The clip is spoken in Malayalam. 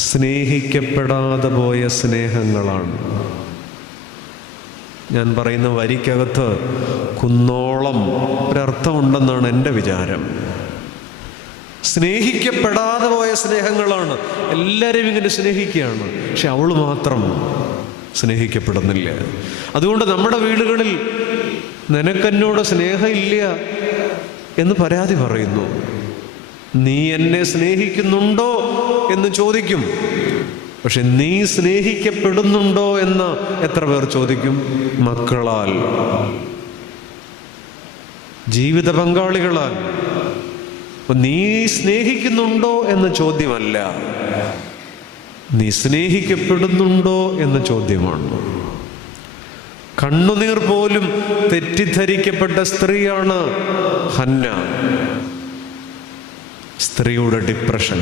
സ്നേഹിക്കപ്പെടാതെ പോയ സ്നേഹങ്ങളാണ്. ഞാൻ പറയുന്ന വരിക്കകത്ത് കുന്നോളം ഒരർത്ഥമുണ്ടെന്നാണ് എൻ്റെ വിചാരം. സ്നേഹിക്കപ്പെടാതെ പോയ സ്നേഹങ്ങളാണ്. എല്ലാവരെയും ഇങ്ങനെ സ്നേഹിക്കുകയാണ്, പക്ഷെ അവൾ മാത്രം സ്നേഹിക്കപ്പെടുന്നില്ല. അതുകൊണ്ട് നമ്മുടെ വീടുകളിൽ നിനക്കെന്നോട് സ്നേഹമില്ല എന്ന് പരാതി പറയുന്നു. നീ എന്നെ സ്നേഹിക്കുന്നുണ്ടോ എന്ന് ചോദിക്കും, പക്ഷെ നീ സ്നേഹിക്കപ്പെടുന്നുണ്ടോ എന്ന് എത്ര പേർ ചോദിക്കും? മക്കളാൽ, ജീവിത പങ്കാളികളാൽ. അപ്പൊ നീ സ്നേഹിക്കുന്നുണ്ടോ എന്ന ചോദ്യമല്ല, നീ സ്നേഹിക്കപ്പെടുന്നുണ്ടോ എന്ന ചോദ്യമാണ്. കണ്ണുനീർ പോലും തെറ്റിദ്ധരിക്കപ്പെട്ട സ്ത്രീയാണ് ഹന്ന. സ്ത്രീയുടെ ഡിപ്രഷൻ.